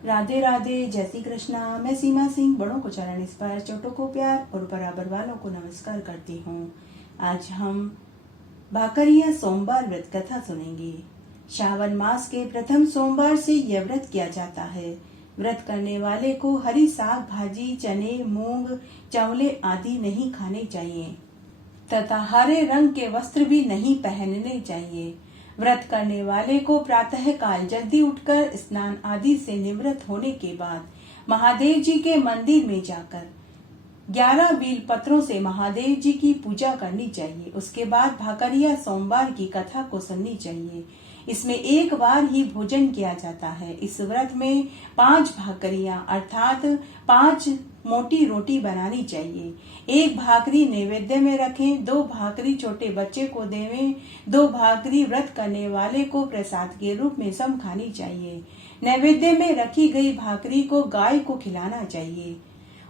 राधे राधे, जय श्री कृष्णा। मैं सीमा सिंह बड़ों को चरण स्पर्श, छोटों को प्यार और बराबर वालों को नमस्कार करती हूँ। आज हम भाकरिया सोमवार व्रत कथा सुनेंगे। श्रावण मास के प्रथम सोमवार से यह व्रत किया जाता है। व्रत करने वाले को हरी साग भाजी, चने, मूंग, चावले आदि नहीं खाने चाहिए तथा हरे रंग के वस्त्र भी नहीं पहनने चाहिए। व्रत करने वाले को प्रातः काल जल्दी उठकर स्नान आदि से निवृत्त होने के बाद महादेव जी के मंदिर में जाकर 11 बील पत्रों से महादेव जी की पूजा करनी चाहिए। उसके बाद भाकरिया सोमवार की कथा को सुननी चाहिए। इसमें एक बार ही भोजन किया जाता है। इस व्रत में 5 भाकरियां अर्थात 5 मोटी रोटी बनानी चाहिए। 1 भाकरी नैवेद्य में रखें, 2 भाकरी छोटे बच्चे को देवें, 2 भाकरी व्रत करने वाले को प्रसाद के रूप में सम खानी चाहिए। नैवेद्य में रखी गई भाकरी को गाय को खिलाना चाहिए।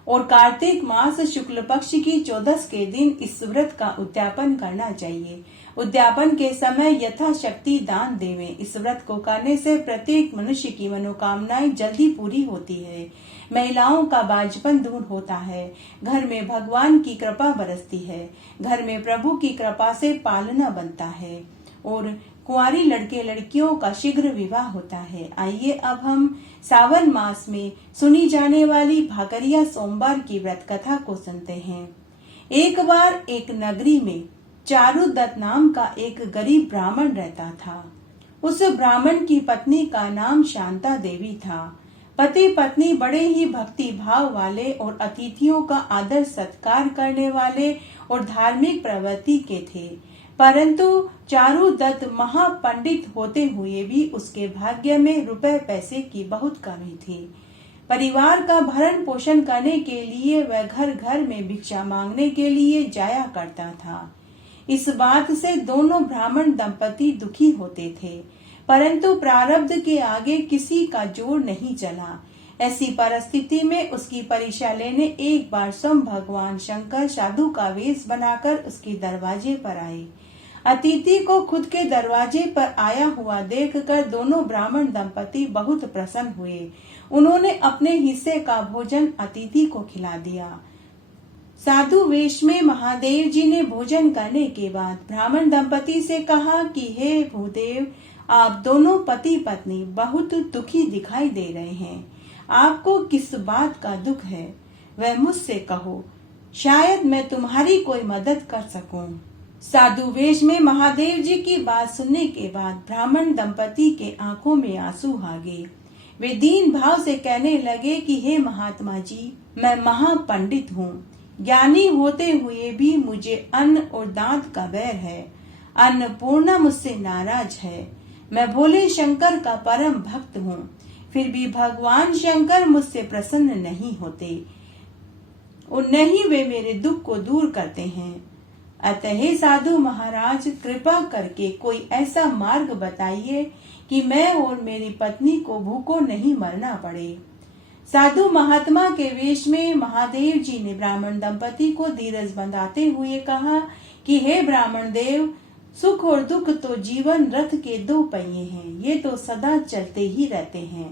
और कार्तिक मास शुक्ल पक्ष की 14 के दिन इस व्रत का उद्यापन करना चाहिए। उद्यापन के समय यथाशक्ति दान देवें। इस व्रत को करने से प्रत्येक मनुष्य की मनोकामनाएं जल्दी पूरी होती है। महिलाओं का बांझपन दूर होता है। घर में भगवान की कृपा बरसती है। घर में प्रभु की कृपा से पालना बनता है और कुंवारी लड़के लड़कियों का शीघ्र विवाह होता है। आइए अब हम सावन मास में सुनी जाने वाली भाकरिया सोमवार की व्रत कथा को सुनते हैं। एक बार एक नगरी में चारुदत्त नाम का एक गरीब ब्राह्मण रहता था। उस ब्राह्मण की पत्नी का नाम शांता देवी था। पति पत्नी बड़े ही भक्ति भाव वाले और अतिथियों का आदर सत्कार करने वाले और धार्मिक प्रवृत्ति के थे। परंतु चारुदत्त महापंडित होते हुए भी उसके भाग्य में रुपए पैसे की बहुत कमी थी। परिवार का भरण पोषण करने के लिए वह घर घर में भिक्षा मांगने के लिए जाया करता था। इस बात से दोनों ब्राह्मण दंपति दुखी होते थे, परंतु प्रारब्ध के आगे किसी का जोर नहीं चला। ऐसी परिस्थिति में उसकी परीक्षा लेने एक बार स्वयं भगवान शंकर साधु का वेश बनाकर उसके दरवाजे पर आए। अतिथि को खुद के दरवाजे पर आया हुआ देखकर दोनों ब्राह्मण दंपति बहुत प्रसन्न हुए। उन्होंने अपने हिस्से का भोजन अतिथि को खिला दिया। साधु वेश में महादेव जी ने भोजन करने के बाद ब्राह्मण दंपति से कहा कि हे भूदेव, आप दोनों पति पत्नी बहुत दुखी दिखाई दे रहे हैं। आपको किस बात का दुख है, वह मुझसे कहो, शायद मैं तुम्हारी कोई मदद कर सकूं। साधु वेश में महादेव जी की बात सुनने के बाद ब्राह्मण दंपति के आंखों में आंसू आ गए। वे दीन भाव से कहने लगे कि हे महात्मा जी, मैं महापंडित हूँ। ज्ञानी होते हुए भी मुझे अन्न और दांत का बैर है। अन्नपूर्णा मुझसे नाराज है। मैं भोले शंकर का परम भक्त हूँ, फिर भी भगवान शंकर मुझसे प्रसन्न नहीं होते और न ही वे मेरे दुख को दूर करते हैं। अतः साधु महाराज, कृपा करके कोई ऐसा मार्ग बताइए कि मैं और मेरी पत्नी को भूखों नहीं मरना पड़े। साधु महात्मा के वेश में महादेव जी ने ब्राह्मण दंपति को धीरज बंधाते हुए कहा कि हे ब्राह्मण देव, सुख और दुख तो जीवन रथ के 2 पहिए हैं। ये तो सदा चलते ही रहते हैं,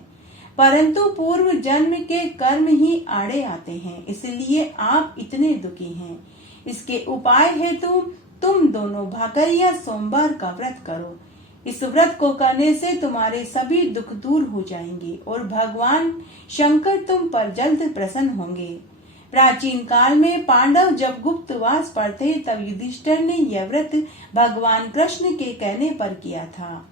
परंतु पूर्व जन्म के कर्म ही आड़े आते हैं, इसलिए आप इतने दुखी हैं। इसके उपाय हेतु तुम दोनों भाकरिया सोमवार का व्रत करो। इस व्रत को करने से तुम्हारे सभी दुख दूर हो जाएंगे और भगवान शंकर तुम पर जल्द प्रसन्न होंगे। प्राचीन काल में पांडव जब गुप्तवास पर थे, तब युधिष्ठिर ने यह व्रत भगवान कृष्ण के कहने पर किया था,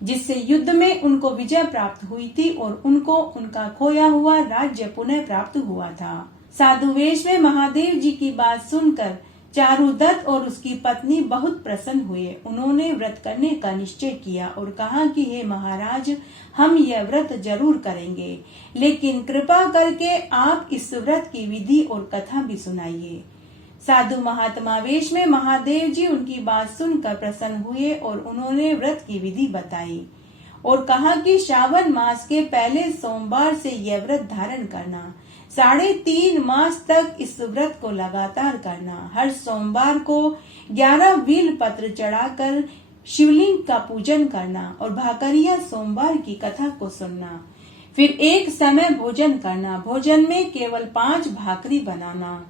जिससे युद्ध में उनको विजय प्राप्त हुई थी और उनको उनका खोया हुआ राज्य पुनः प्राप्त हुआ था। साधु वेश में महादेव जी की बात सुनकर चारुदत्त और उसकी पत्नी बहुत प्रसन्न हुए। उन्होंने व्रत करने का निश्चय किया और कहा कि हे महाराज, हम यह व्रत जरूर करेंगे, लेकिन कृपा करके आप इस व्रत की विधि और कथा भी सुनाइए। साधु महात्मा वेश में महादेव जी उनकी बात सुनकर प्रसन्न हुए और उन्होंने व्रत की विधि बताई और कहा कि श्रावण मास के पहले सोमवार से यह व्रत धारण करना, 3.5 मास तक इस व्रत को लगातार करना, हर सोमवार को 11 बील पत्र चढ़ाकर शिवलिंग का पूजन करना और भाकरिया सोमवार की कथा को सुनना। फिर एक समय भोजन करना। भोजन में केवल 5 भाकरी बनाना।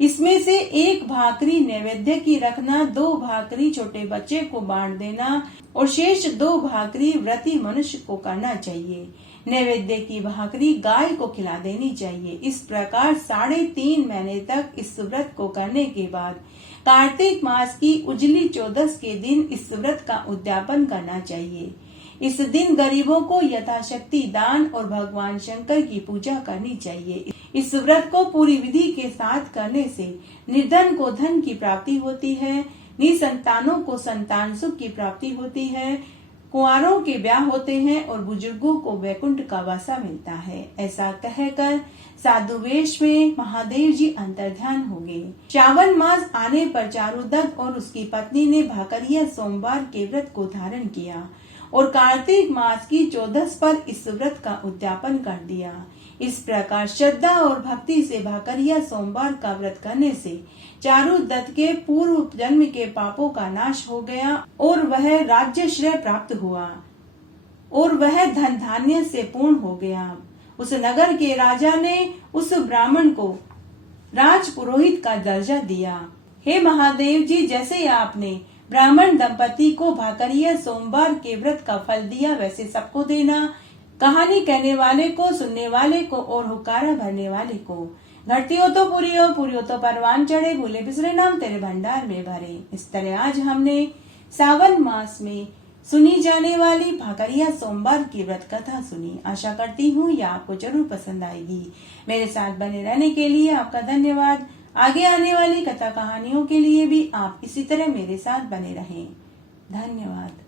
इसमें से 1 भाकरी नैवेद्य की रखना, 2 भाकरी छोटे बच्चे को बांट देना और शेष 2 भाकरी व्रती मनुष्य को करना चाहिए। नैवेद्य की भाकरी गाय को खिला देनी चाहिए। इस प्रकार 3.5 महीने तक इस व्रत को करने के बाद कार्तिक मास की उजली 14 के दिन इस व्रत का उद्यापन करना चाहिए। इस दिन गरीबों को यथाशक्ति दान और भगवान शंकर की पूजा करनी चाहिए। इस व्रत को पूरी विधि के साथ करने से निर्धन को धन की प्राप्ति होती है, निसंतानों को संतान सुख की प्राप्ति होती है, कुंवारों के ब्याह होते हैं और बुजुर्गों को वैकुंठ का वासा मिलता है। ऐसा कहकर साधु वेश में महादेव जी अंतर्ध्यान हो गए। श्रावण मास आने पर चारुदत्त और उसकी पत्नी ने भाकरिया सोमवार के व्रत को धारण किया और कार्तिक मास की 14 पर इस व्रत का उद्यापन कर दिया। इस प्रकार श्रद्धा और भक्ति से भाकरिया सोमवार का व्रत करने से चारुदत्त के पूर्व जन्म के पापों का नाश हो गया और वह राज्य श्रेय प्राप्त हुआ और वह धन धान्य से पूर्ण हो गया। उस नगर के राजा ने उस ब्राह्मण को राज पुरोहित का दर्जा दिया। हे महादेव जी, जैसे आपने ब्राह्मण दंपति को भाकरिया सोमवार के व्रत का फल दिया, वैसे सबको देना। कहानी कहने वाले को, सुनने वाले को और हुक्कारा भरने वाले को। घटती हो तो पूरी हो तो परवान चढ़े, भूले बिसरे नाम तेरे भंडार में भरे। इस तरह आज हमने सावन मास में सुनी जाने वाली भाकरिया सोमवार की व्रत कथा सुनी। आशा करती हूँ यह आपको जरूर पसंद आएगी। मेरे साथ बने रहने के लिए आपका धन्यवाद। आगे आने वाली कथा कहानियों के लिए भी आप इसी तरह मेरे साथ बने रहें। धन्यवाद।